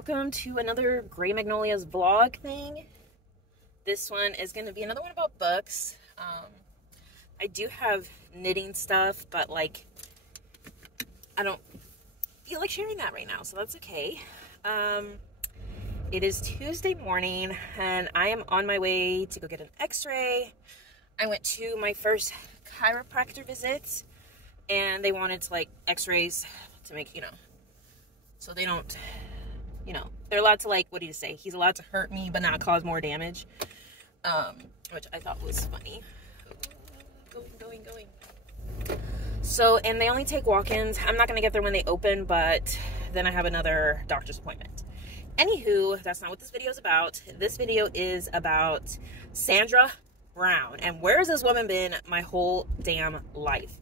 welcome to another Gray Magnolias vlog thing. This one is going to be another one about books. I do have knitting stuff, but like I don't feel like sharing that right now, so that's okay. It is Tuesday morning and I am on my way to go get an x-ray. I went to my first chiropractor visit and they wanted to like x-rays to make, so they don't, they're allowed to, like, what do you say? He's allowed to hurt me but not cause more damage, which I thought was funny. Going. So, and they only take walk-ins. I'm not going to get there when they open, but then I have another doctor's appointment. Anywho, that's not what this video is about. This video is about Sandra Brown. And where has this woman been my whole damn life?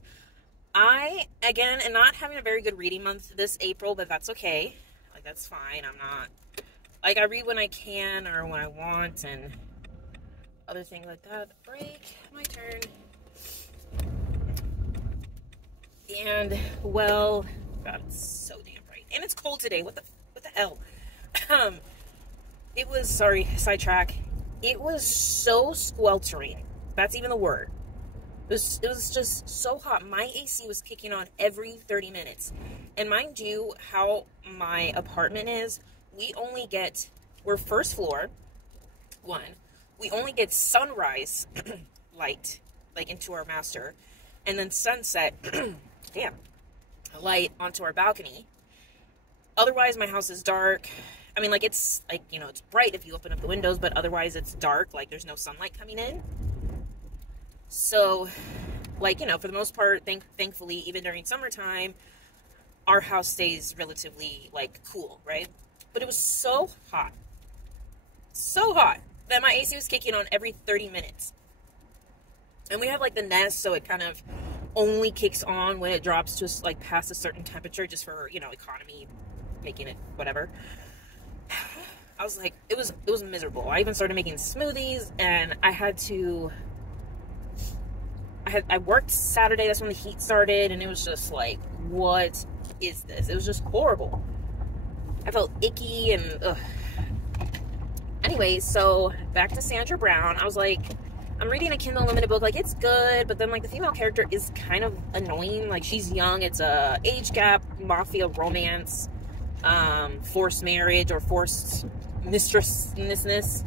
I, again, am not having a very good reading month this April, but that's okay. Like, that's fine. I'm not, like, I read when I can or when I want and other things like that. Break. My turn. And, well, God, it's so damn bright. And it's cold today. What the hell? It was, sorry, sidetrack. It was so sweltering. That's even the word. It was just so hot. My AC was kicking on every 30 minutes. And mind you, how my apartment is, we're first floor, we only get sunrise light, like, into our master. And then sunset, light onto our balcony. Otherwise, my house is dark. I mean, like, it's, like, it's bright if you open up the windows, but otherwise it's dark. Like, there's no sunlight coming in. So, like, for the most part, thankfully, even during summertime, our house stays relatively, like, cool, right? But it was so hot, that my AC was kicking on every 30 minutes. And we have, like, the Nest, so it kind of only kicks on when it drops to, like, past a certain temperature, just for, economy, making it whatever. I was like, it was miserable. I even started making smoothies, and I worked Saturday, that's when the heat started, and it was just like, what is this? It was just horrible. I felt icky and ugh. Anyway, so back to Sandra Brown. I was like, I'm reading a Kindle Unlimited book, like, it's good, but then, like, the female character is kind of annoying. Like, she's young, it's a age gap, mafia romance, forced marriage or forced mistressness.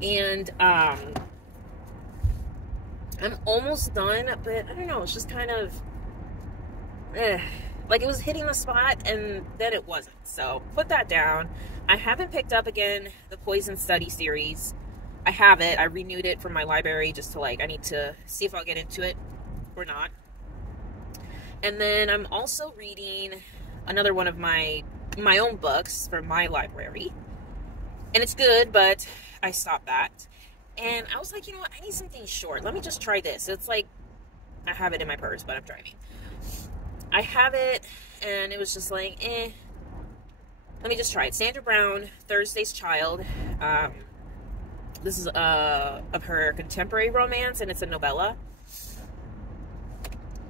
And, I'm almost done, but I don't know, it's just kind of, like, it was hitting the spot, and then it wasn't, so put that down. I haven't picked up again the Poison Study series. I have it, I renewed it from my library, just to, like, I need to see if I'll get into it or not. And then I'm also reading another one of my own books from my library, and it's good, but I stopped that. And I was like, what? I need something short. Let me just try this. It's like, I have it in my purse, but I'm driving. I have it, and it was just like, let me just try it. Sandra Brown, Thursday's Child. This is of her contemporary romance, and it's a novella.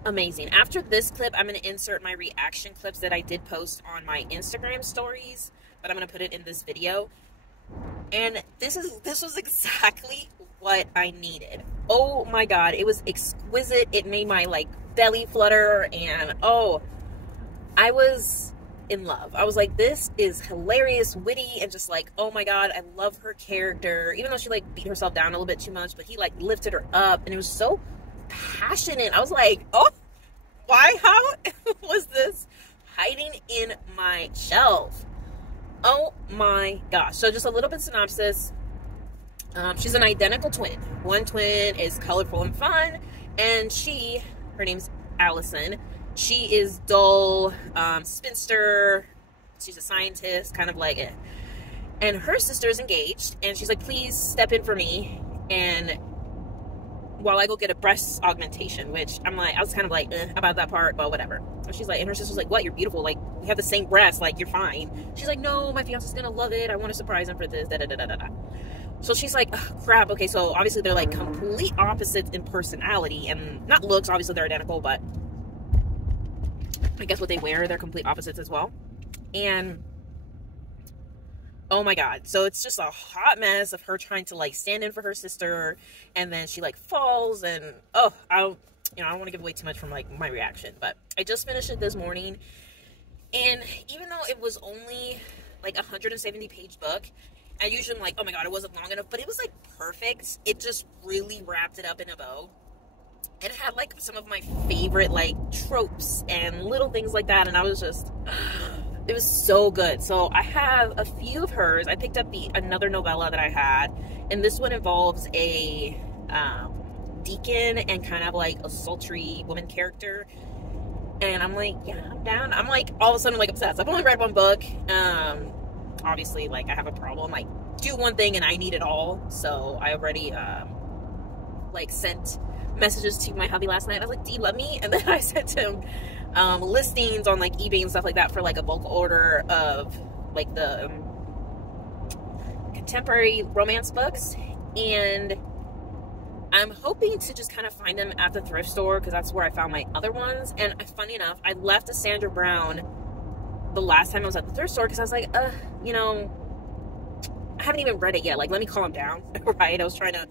Amazing. After this clip, I'm going to insert my reaction clips that I did post on my Instagram stories, but I'm going to put it in this video. And this was exactly what I needed. Oh my God, it was exquisite. It made my, like, belly flutter, and oh, I was in love. I was like, this is hilarious, witty, and just like, oh my God, I love her character. Even though she, like, beat herself down a little bit too much, but he, like, lifted her up, and it was so passionate. I was like, oh, how was this hiding in my shelf? Oh my gosh. So just a little bit synopsis. She's an identical twin. One twin is colorful and fun, and her name's Allison. She is dull, spinster. She's a scientist, kind of like it. And her sister is engaged, and she's like, please step in for me, and while I go get a breast augmentation, which I was kind of like, about that part, but whatever. And she's like, and her sister's like, what? You're beautiful. Like, we have the same breasts. Like, you're fine. She's like, no, my fiance's gonna love it. I want to surprise him for this. So she's like, oh, crap. Okay, so obviously they're, like, complete opposites in personality and not looks. Obviously they're identical, but I guess what they wear, they're complete opposites as well. And oh my god, so it's just a hot mess of her trying to like stand in for her sister, and then she like falls, and oh, I don't want to give away too much from like my reaction, but I just finished it this morning, and even though it was only like a 170-page book, I usually am like, oh my god, it wasn't long enough, but it was like perfect. It just really wrapped it up in a bow. It had like some of my favorite like tropes and little things like that, and I was just, it was so good. So I have a few of hers. I picked up another novella that I had, and this one involves a deacon and kind of like a sultry woman character. And I'm like, yeah, I'm down. I'm like, all of a sudden, I'm like obsessed. I've only read one book. Obviously, like, I have a problem. Like, do one thing and I need it all. So I already like sent messages to my hubby last night. I was like, do you love me? And then I sent him listings on like eBay and stuff like that for like a bulk order of like the contemporary romance books, and I'm hoping to just kind of find them at the thrift store, because that's where I found my other ones. And funny enough, I left a Sandra Brown the last time I was at the thrift store, because I was like, you know, I haven't even read it yet, like, let me calm down. Right? I was trying to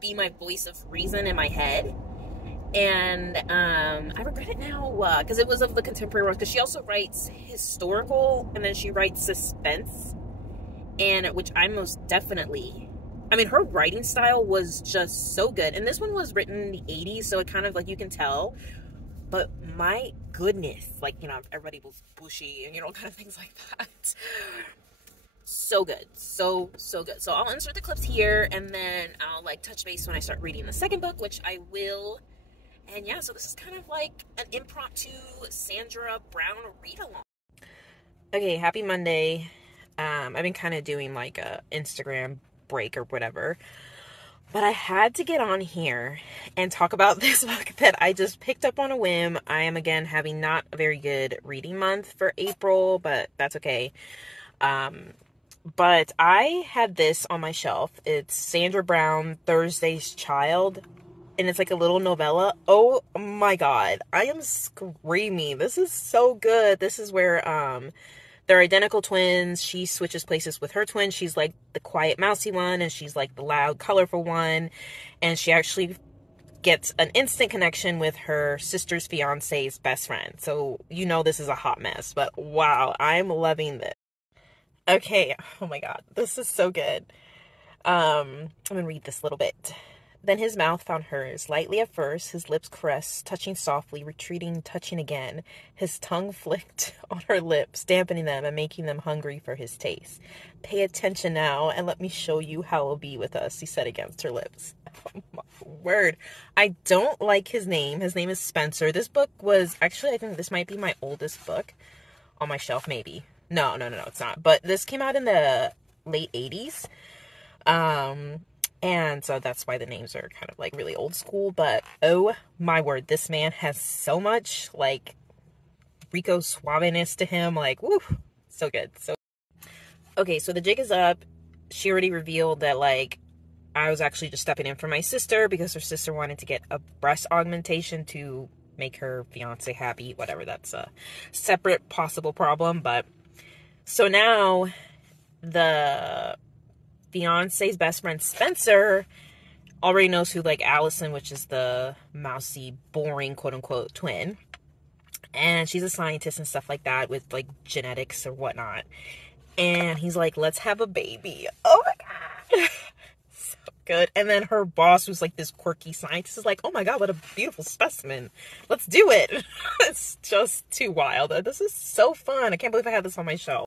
be my voice of reason in my head. And I regret it now, because it was of the contemporary world, because she also writes historical, and then she writes suspense, and which I most definitely, I mean, her writing style was just so good. And this one was written in the 80s, so it kind of like, you can tell, but my goodness, like, you know, everybody was bushy and, you know, kind of things like that. So good. So good. So I'll insert the clips here, and then I'll like touch base when I start reading the second book, which I will. And yeah, so this is kind of like an impromptu Sandra Brown read-along. Okay, happy Monday. I've been kind of doing like a Instagram break or whatever, but I had to get on here and talk about this book that I just picked up on a whim. I am again having not a very good reading month for April, but that's okay. But I had this on my shelf. It's Sandra Brown, Thursday's Child, and it's like a little novella. Oh my god, I am screaming. This is so good. This is where they're identical twins. She switches places with her twin. She's like the quiet, mousy one, and she's like the loud, colorful one. And she actually gets an instant connection with her sister's fiance's best friend. So, you know, this is a hot mess. But wow, I'm loving this. Okay, oh my god, this is so good. I'm gonna read this little bit. Then his mouth found hers, lightly at first, his lips caressed, touching softly, retreating, touching again. His tongue flicked on her lips, dampening them and making them hungry for his taste. Pay attention now, and let me show you how it'll be with us, he said against her lips. Oh my word. I don't like his name. His name is Spencer. This book was, actually, I think this might be my oldest book on my shelf, maybe. No, it's not. But this came out in the late 80s. And so that's why the names are kind of like really old school. But oh my word, this man has so much like Rico Suaveness to him. Like, woo, so good. So, okay, so the jig is up. She already revealed that like I was actually just stepping in for my sister because her sister wanted to get a breast augmentation to make her fiance happy. Whatever, that's a separate possible problem. But so now the fiance's best friend Spencer already knows who like Allison, which is the mousy, boring, quote unquote twin, and she's a scientist and stuff like that with like genetics or whatnot. And he's like, let's have a baby. Oh my god, so good. And then her boss, who's like this quirky scientist, is like, oh my god, what a beautiful specimen, let's do it. It's just too wild. This is so fun. I can't believe I have this on my shelf.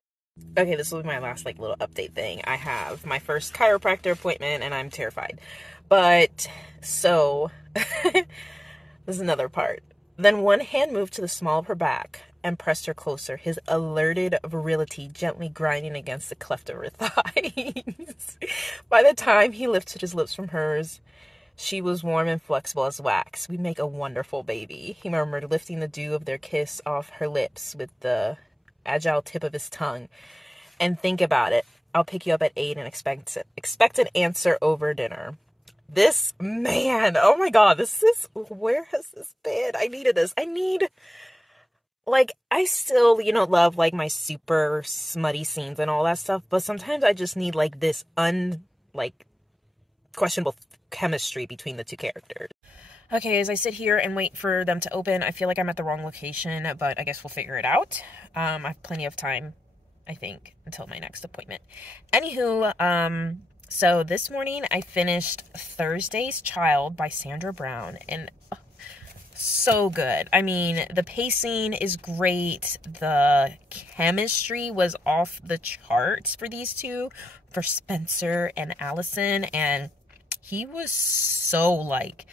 Okay, this will be my last like little update thing. I have my first chiropractor appointment and I'm terrified. But so this is another part. Then one hand moved to the small of her back and pressed her closer, his alerted virility gently grinding against the cleft of her thighs. By the time he lifted his lips from hers, she was warm and flexible as wax. We'd make a wonderful baby, he murmured, lifting the dew of their kiss off her lips with the agile tip of his tongue. And think about it. I'll pick you up at 8 and expect an answer over dinner. This man, oh my god, this is, where has this been? I needed this. I need like, I still, you know, love, like, my super smutty scenes and all that stuff, but sometimes I just need, like, this questionable chemistry between the two characters. Okay, as I sit here and wait for them to open, I feel like I'm at the wrong location, but I guess we'll figure it out. I have plenty of time, I think, until my next appointment. Anywho, so this morning I finished Thursday's Child by Sandra Brown, and so good. I mean, the pacing is great. The chemistry was off the charts for these two, for Spencer and Allison, and he was so, like,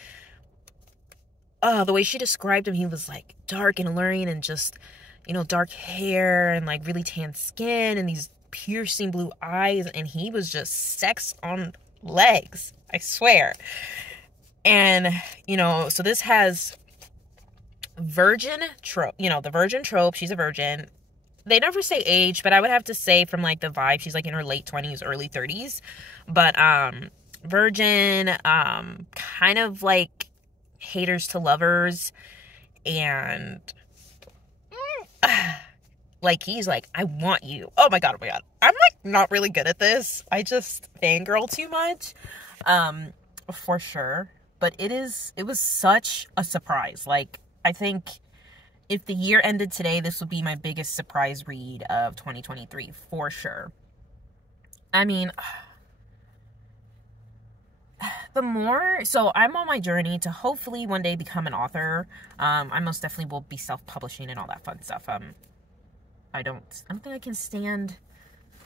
the way she described him, he was, like, dark and alluring and just, you know, dark hair and, like, really tan skin and these piercing blue eyes, and he was just sex on legs, I swear. And, you know, so this has virgin trope, you know, the virgin trope. She's a virgin. They never say age, but I would have to say from, like, the vibe, she's, like, in her late 20s, early 30s. But, virgin, kind of, like, haters to lovers, and like, he's like, I want you. Oh my god. I'm, like, not really good at this. I just fangirl too much, for sure. But it was such a surprise. Like, I think if the year ended today, this would be my biggest surprise read of 2023, for sure. I mean, so I'm on my journey to hopefully one day become an author. I most definitely will be self-publishing and all that fun stuff. I don't think I can stand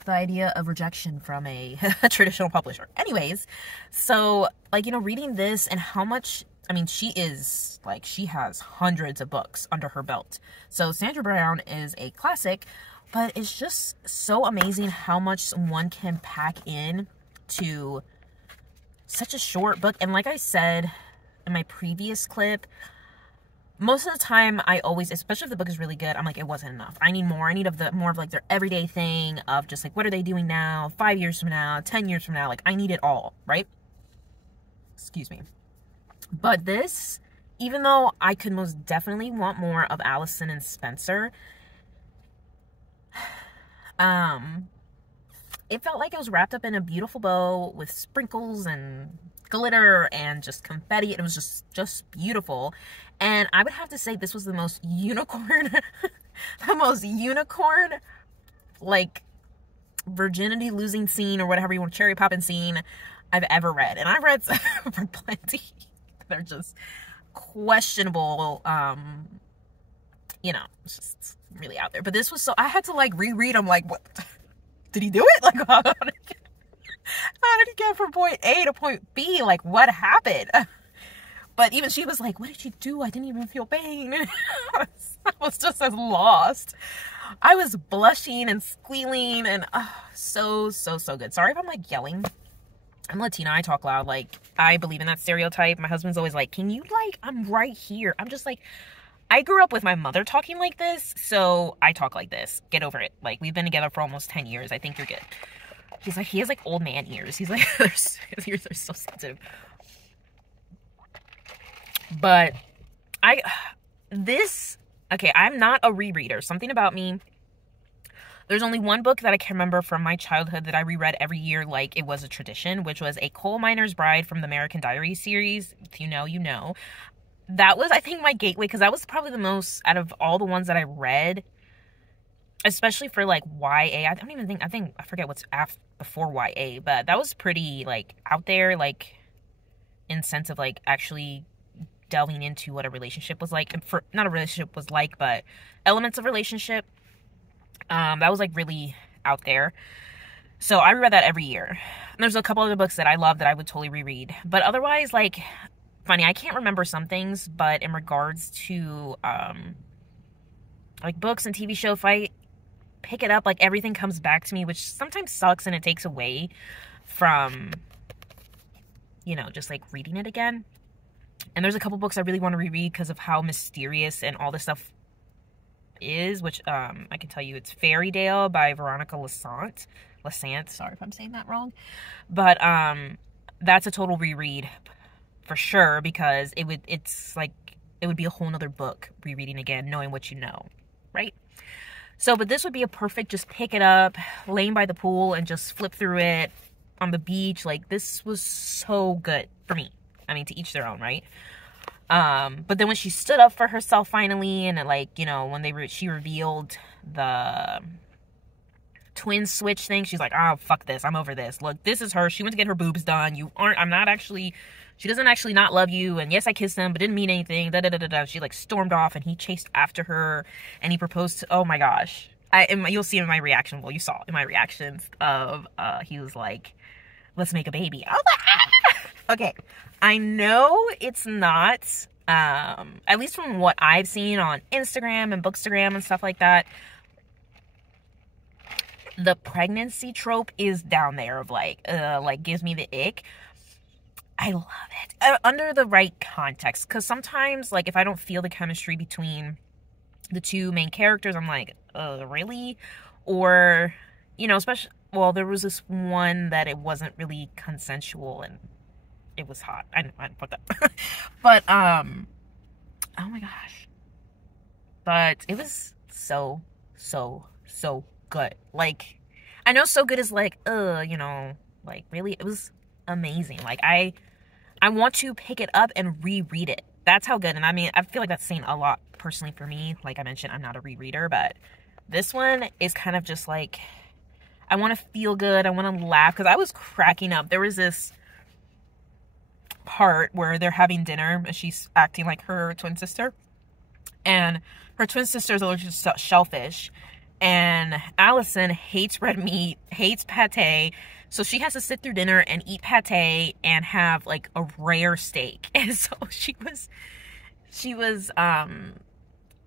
the idea of rejection from a traditional publisher. Anyways, so, like, you know, reading this and how much, I mean, she has hundreds of books under her belt. So Sandra Brown is a classic, but it's just so amazing how much one can pack in to such a short book. And like I said in my previous clip, most of the time I always, especially if the book is really good, I'm like, it wasn't enough. I need more. I need more of like their everyday thing of just like, what are they doing now, 5 years from now, 10 years from now? Like, I need it all, right? Excuse me. But this, even though I could most definitely want more of Allison and Spencer, it felt like it was wrapped up in a beautiful bow with sprinkles and glitter and just confetti. It was just beautiful. And I would have to say this was the most unicorn, like, virginity losing scene, or whatever you want, cherry popping scene I've ever read. And I've read for plenty that are just questionable, you know, it's just really out there. But this was so, I had to, like, reread them, like, what? Did he do it? Like, how did he get from point A to point B? Like, what happened? But even she was like, what did you do? I didn't even feel pain. I was just as lost. I was blushing and squealing, and so good. Sorry if I'm, like, yelling. I'm Latina. I talk loud. Like, I believe in that stereotype. My husband's always like, can you, like, I'm right here. I'm just like, I grew up with my mother talking like this, so I talk like this. Get over it. Like, we've been together for almost 10 years. I think you're good. He's like, he has, like, old man ears. He's like, his ears are so sensitive. But okay, I'm not a rereader. Something about me, there's only one book that I can remember from my childhood that I reread every year like it was a tradition, which was A Coal Miner's Bride from the American Diary series. If you know, you know. That was, I think, my gateway, because that was probably the most, out of all the ones that I read, especially for, like, YA. I forget what's before YA, but that was pretty, like, out there, like, in sense of, like, actually delving into what a relationship was like. Not a relationship was like, but elements of relationship. That was, like, really out there. So I reread that every year. And there's a couple other books that I love that I would totally reread. But otherwise, like, funny, I can't remember some things, but in regards to, like, books and TV show, if I pick it up, like, everything comes back to me, which sometimes sucks, and it takes away from, you know, just, like, reading it again. And there's a couple books I really want to reread because of how mysterious and all this stuff is, which, I can tell you, it's Fairy-Dale by Veronica Lasant, sorry if I'm saying that wrong, but, that's a total reread for sure, because it would be a whole nother book rereading again, knowing what you know. right? So, but this would be a perfect, just pick it up, laying by the pool, and just flip through it on the beach. Like, this was so good for me. I mean, to each their own, right? But then when she stood up for herself finally, and it, like, you know, when she revealed the twin switch thing, she's like, oh, fuck this, I'm over this. Look, this is her. She went to get her boobs done. She doesn't actually not love you, and yes, I kissed him, but didn't mean anything, da-da-da-da-da. She, like, stormed off, and he chased after her, and he proposed to, oh my gosh. You'll see in my reaction, well, you saw in my reactions of, he was like, let's make a baby. I was like, ah! Okay, I know it's not, at least from what I've seen on Instagram and Bookstagram and stuff like that, the pregnancy trope is down there of, like, gives me the ick. I love it. Under the right context. Because sometimes, like, if I don't feel the chemistry between the two main characters, I'm like, really? Or, you know, especially, well, there was this one that it wasn't really consensual and it was hot. I didn't put that. But, oh my gosh. But it was so good. Like, I know so good is like, you know, like, really? It was amazing. Like, I want to pick it up and reread it. That's how good. And I mean, I feel like that's saying a lot personally for me. Like I mentioned, I'm not a rereader, but this one is kind of just like, I want to feel good. I want to laugh because I was cracking up. There was this part where they're having dinner and she's acting like her twin sister, and her twin sister is allergic to shellfish, and Allison hates red meat, hates pate. So she has to sit through dinner and eat pate and have, like, a rare steak. And so she was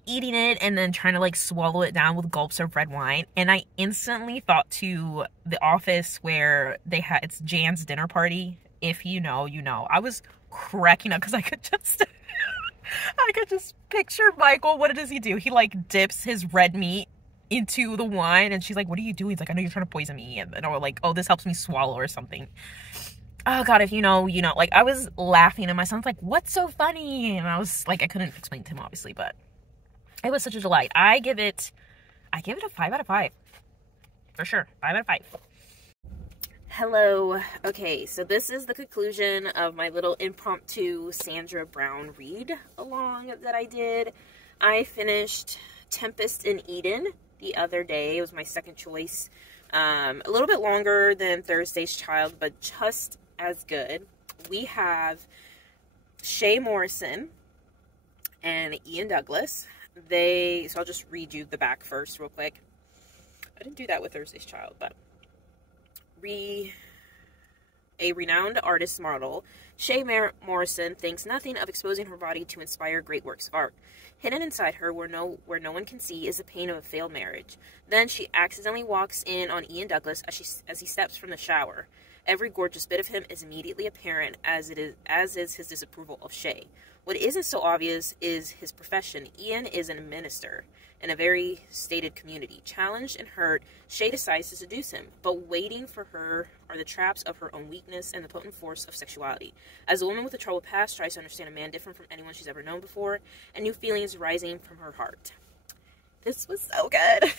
eating it and then trying to, like, swallow it down with gulps of red wine. And I instantly thought to The Office where it's Jan's dinner party. If you know, you know. I was cracking up because I could just picture Michael. What does he do? He, like, dips his red meat into the wine, and she's like, what are you doing? He's like, I know you're trying to poison me, and or like, oh, this helps me swallow or something. Oh god, if you know, you know. Like, I was laughing and my son's like, what's so funny? And I was like, I couldn't explain to him obviously, but it was such a delight. I give it a 5 out of 5 for sure. 5 out of 5. Hello. Okay, so this is the conclusion of my little impromptu Sandra Brown read along that I did. I finished Tempest in Eden the other day. It was my second choice. A little bit longer than Thursday's Child, but just as good. We have Shay Morrison and Ian Douglas. So I'll just read you the back first real quick. I didn't do that with Thursday's Child, but a renowned artist model, Shay Morrison thinks nothing of exposing her body to inspire great works of art. Hidden inside her, where no one can see, is the pain of a failed marriage. Then she accidentally walks in on Ian Douglas as he steps from the shower. Every gorgeous bit of him is immediately apparent, as is his disapproval of Shay. What isn't so obvious is his profession. Ian is a minister in a very stated community. Challenged and hurt, Shay decides to seduce him, but waiting for her are the traps of her own weakness and the potent force of sexuality. As a woman with a troubled past tries to understand a man different from anyone she's ever known before, and new feelings rising from her heart. This was so good.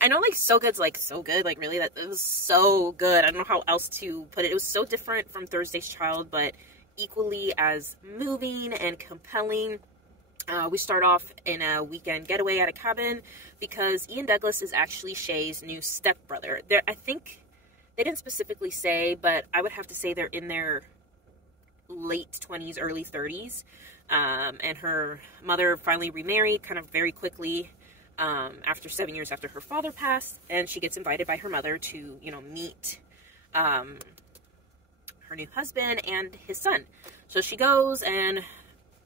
I know, like, so good's, like, so good. Like, really, it was so good. I don't know how else to put it. It was so different from Thursday's Child, but equally as moving and compelling. We start off in a weekend getaway at a cabin because Ian Douglas is actually Shay's new stepbrother. I think they didn't specifically say, but I would have to say they're in their late 20s, early 30s. And her mother finally remarried kind of very quickly after 7 years after her father passed. And she gets invited by her mother to, you know, meet her new husband and his son. So she goes, and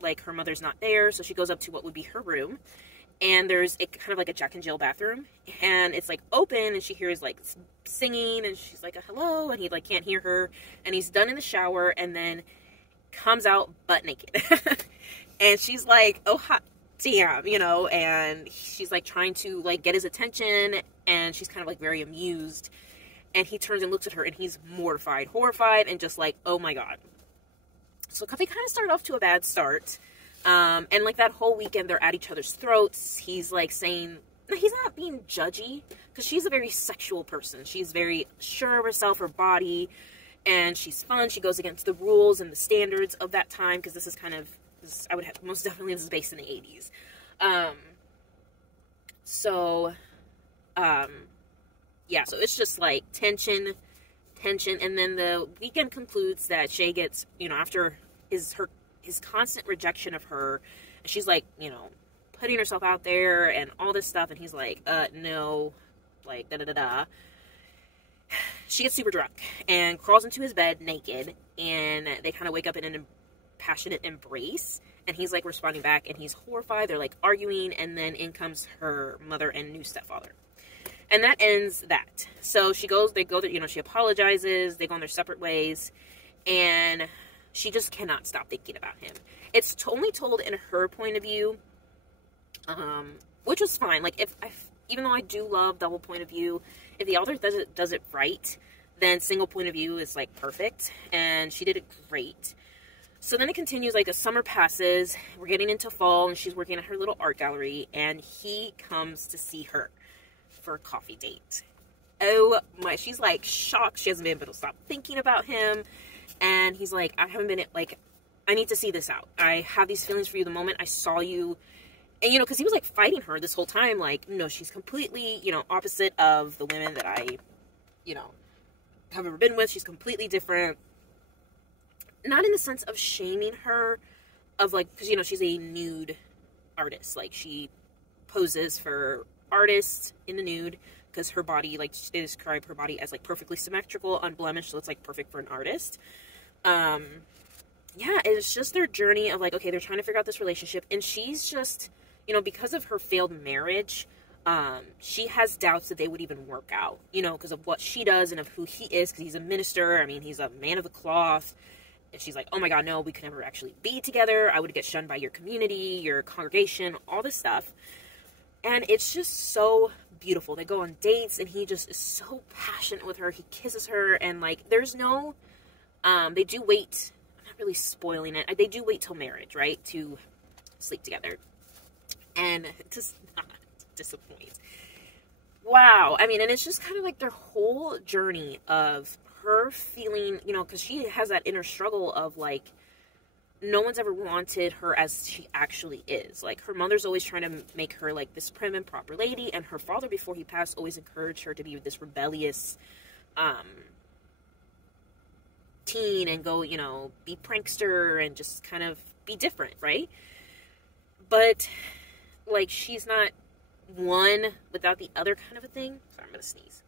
like, her mother's not there, so she goes up to what would be her room, and there's kind of like a Jack and Jill bathroom, and it's like open, and she hears like singing, and she's like, hello, and he like can't hear her, and he's done in the shower, and then comes out butt naked. And she's like, oh hot damn, you know, and she's like trying to like get his attention, and she's kind of like very amused, and he turns and looks at her, and he's mortified, horrified, and just like, oh my god. So they kind of started off to a bad start. And like that whole weekend, they're at each other's throats. He's like saying, he's not being judgy, because she's a very sexual person. She's very sure of herself, her body, and she's fun. She goes against the rules and the standards of that time, because this is kind of, I would have, most definitely this is based in the 80s. Yeah, so it's just like tension, and then the weekend concludes that Shay gets, after his constant rejection of her, she's like, putting herself out there and all this stuff, and he's like, no, like, da-da-da-da. She gets super drunk and crawls into his bed naked, and they kind of wake up in an passionate embrace, and he's like responding back, and he's horrified. They're like arguing, and then in comes her mother and new stepfather. And that ends that. So she goes, she apologizes, they go on their separate ways, and she just cannot stop thinking about him. It's only told in her point of view, which was fine. Like, even though I do love double point of view, if the author does it right, then single point of view is like perfect, and she did it great. So then it continues, like, a summer passes, we're getting into fall, and she's working at her little art gallery, and he comes to see her for a coffee date. Oh my, she's like shocked. She hasn't been able to stop thinking about him, and he's like, I need to see this out. I have these feelings for you the moment I saw you. And, because he was, like, fighting her this whole time, like, no, she's completely, opposite of the women that I, have ever been with. She's completely different. Not in the sense of shaming her, of, like, because, she's a nude artist. Like, she poses for artists in the nude, because her body, like, they describe her body as, like, perfectly symmetrical, unblemished, so it's, like, perfect for an artist. Yeah, it's just their journey of, like, okay, they're trying to figure out this relationship, and she's just, because of her failed marriage, she has doubts that they would even work out, because of what she does and of who he is, because he's a minister. I mean, he's a man of the cloth, and she's like, oh my God, no, we could never actually be together. I would get shunned by your community, your congregation, all this stuff. And it's just so beautiful. They go on dates, and he just is so passionate with her. He kisses her, and, like, there's no, they do wait, I'm not really spoiling it, they do wait till marriage, right, to sleep together. And it does not disappoint. Wow. I mean, and it's just kind of like their whole journey of her feeling, because she has that inner struggle of, like, no one's ever wanted her as she actually is. Like, her mother's always trying to make her, like, this prim and proper lady, and her father, before he passed, always encouraged her to be this rebellious teen and go, be prankster and just kind of be different, right? But, like, she's not one without the other kind of a thing. Sorry, I'm gonna sneeze.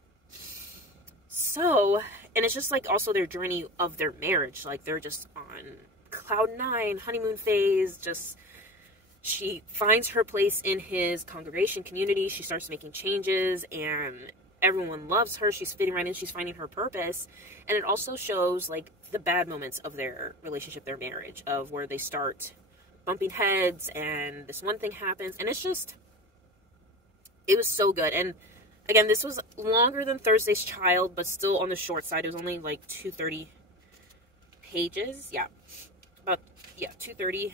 So, and it's just, like, also their journey of their marriage. Like, they're just on cloud 9, honeymoon phase. Just, she finds her place in his congregation community. She starts making changes, and everyone loves her. She's fitting right in. She's finding her purpose. And it also shows, like, the bad moments of their relationship, their marriage, of where they start bumping heads, and this one thing happens, and it's just, it was so good. And again, this was longer than Thursday's Child, but still on the short side. It was only like 230 pages. Yeah, about, 230,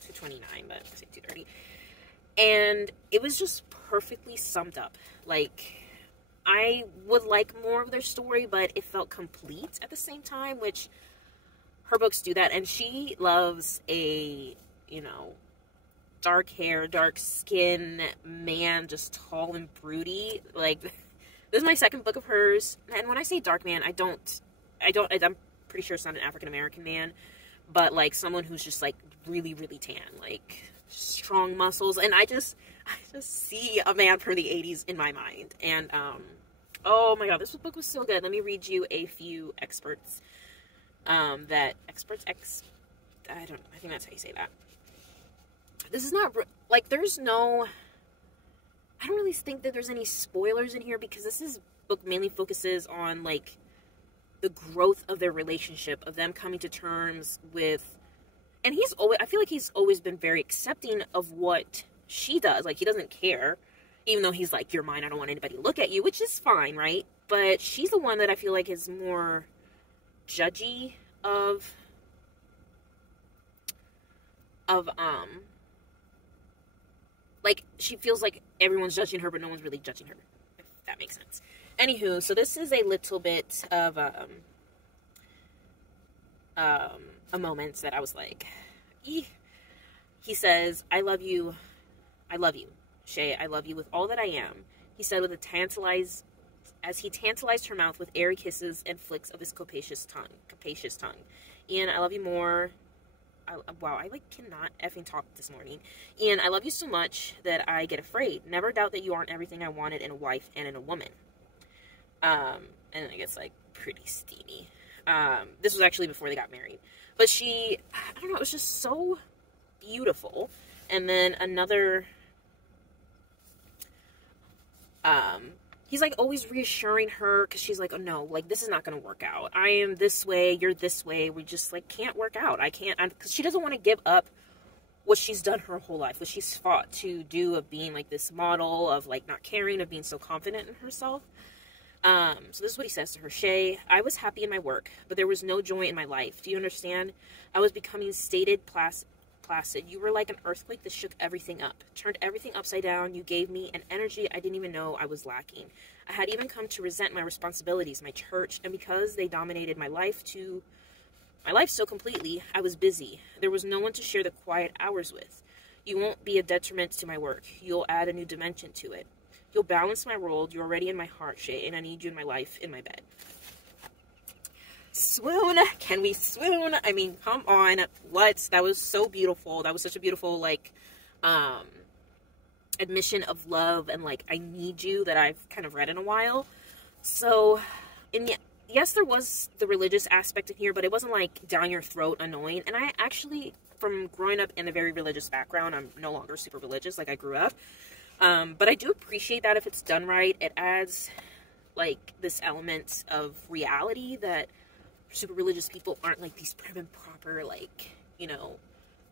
229, but I say 230. And it was just perfectly summed up. Like, I would like more of their story, but it felt complete at the same time, which her books do that. And she loves a, dark hair, dark skin man, just tall and broody. Like, this is my second book of hers. And when I say dark man, I'm pretty sure it's not an African-American man, but, like, someone who's just, like, really, really tan, like, strong muscles. And I just see a man from the 80s in my mind. And, oh my God, this book was so good. Let me read you a few experts, I think that's how you say that. This is not, like, I don't really think that there's any spoilers in here, because this book mainly focuses on, like, the growth of their relationship, of them coming to terms with, and I feel like he's always been very accepting of what she does. Like, he doesn't care, even though he's like, you're mine, I don't want anybody to look at you, which is fine, right? But she's the one that I feel like is more judgy of of, like, she feels like everyone's judging her, but no one's really judging her, if that makes sense. Anywho, so this is a little bit of, a moment that I was like, eeh. He says, I love you, Shay, I love you with all that I am, he said with as he tantalized her mouth with airy kisses and flicks of his capacious tongue. Ian, I love you more. Wow, I like cannot effing talk this morning. Ian, I love you so much that I get afraid. Never doubt that you aren't everything I wanted in a wife and in a woman. And then it gets like pretty steamy. This was actually before they got married. But I don't know, it was just so beautiful. And then another, he's like always reassuring her because she's like, oh no, like this is not going to work out. I am this way, you're this way. We just like can't work out. Because she doesn't want to give up what she's done her whole life, what she's fought to do of being like this model of like not caring, of being so confident in herself. So this is what he says to her. Shay, I was happy in my work, but there was no joy in my life. Do you understand? I was becoming stated placid. You were like an earthquake that shook everything up, turned everything upside down. You gave me an energy I didn't even know I was lacking. I had even come to resent my responsibilities, my church, and because they dominated my life so completely, I was busy. There was no one to share the quiet hours with. You won't be a detriment to my work. You'll add a new dimension to it. You'll balance my world. You're already in my heart, Shay, and I need you in my life, in my bed. Swoon. Can we swoon? I mean, come on. What? That was so beautiful. That was such a beautiful, like, admission of love and, like, I need you that I've kind of read in a while. So, and yes, there was the religious aspect in here, but it wasn't, like, down your throat annoying. And I actually, from growing up in a very religious background, I'm no longer super religious like I grew up. But I do appreciate that if it's done right. It adds, like, this element of reality that super religious people aren't like these prim and proper, like, you know,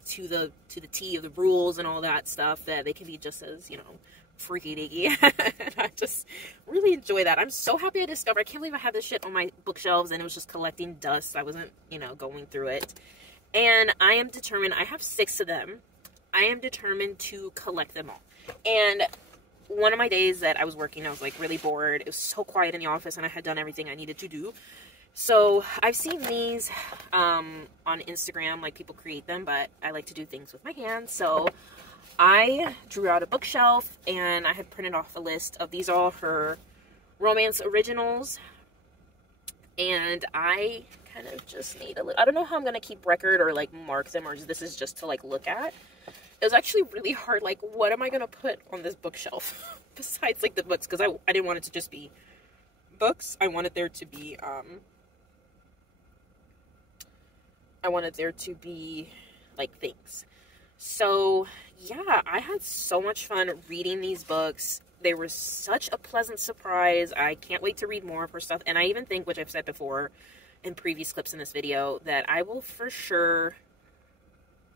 to the T of the rules and all that stuff, that they can be just as, you know, freaky diggy. And I just really enjoy that. I'm so happy I discovered. I can't believe I had this shit on my bookshelves and it was just collecting dust. I wasn't, you know, going through it. And I am determined. I have 6 of them. I am determined to collect them all. And one of my days that I was working, I was like really bored. It was so quiet in the office and I had done everything I needed to do. So I've seen these on Instagram, like people create them, but I like to do things with my hands. So I drew out a bookshelf and I had printed off a list of these are her romance originals. And I kind of just made a little, I don't know how I'm going to keep record or like mark them, or this is just to like look at. It was actually really hard. Like, what am I going to put on this bookshelf besides like the books? Because I didn't want it to just be books. I wanted there to be, like, things. So, yeah, I had so much fun reading these books. They were such a pleasant surprise. I can't wait to read more of her stuff. And I even think, which I've said before in previous clips in this video, that I will for sure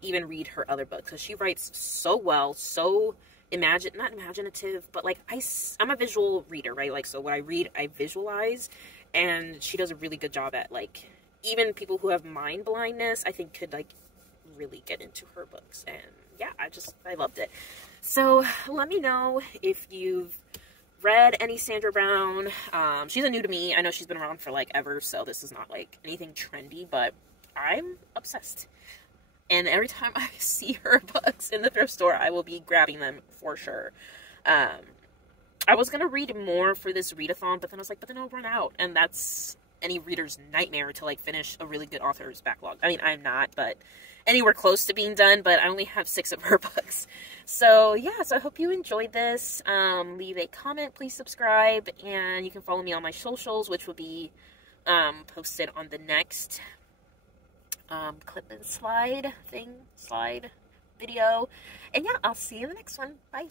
even read her other books. Because she writes so well, so not imaginative, but, like, I'm a visual reader, right? Like, so when I read, I visualize. And she does a really good job at, like, even people who have mind blindness, I think could, like, really get into her books. And yeah, I loved it. So let me know if you've read any Sandra Brown. She's a new to me. I know she's been around for like ever, so this is not like anything trendy, but I'm obsessed. And every time I see her books in the thrift store, I will be grabbing them for sure. I was going to read more for this readathon, but then I was like, but then I'll run out. And that's any reader's nightmare to, like, finish a really good author's backlog. I mean, I'm not, but anywhere close to being done, but I only have 6 of her books. So, yeah, so I hope you enjoyed this. Leave a comment, please subscribe, and you can follow me on my socials, which will be posted on the next clip and slide video. And, yeah, I'll see you in the next one. Bye.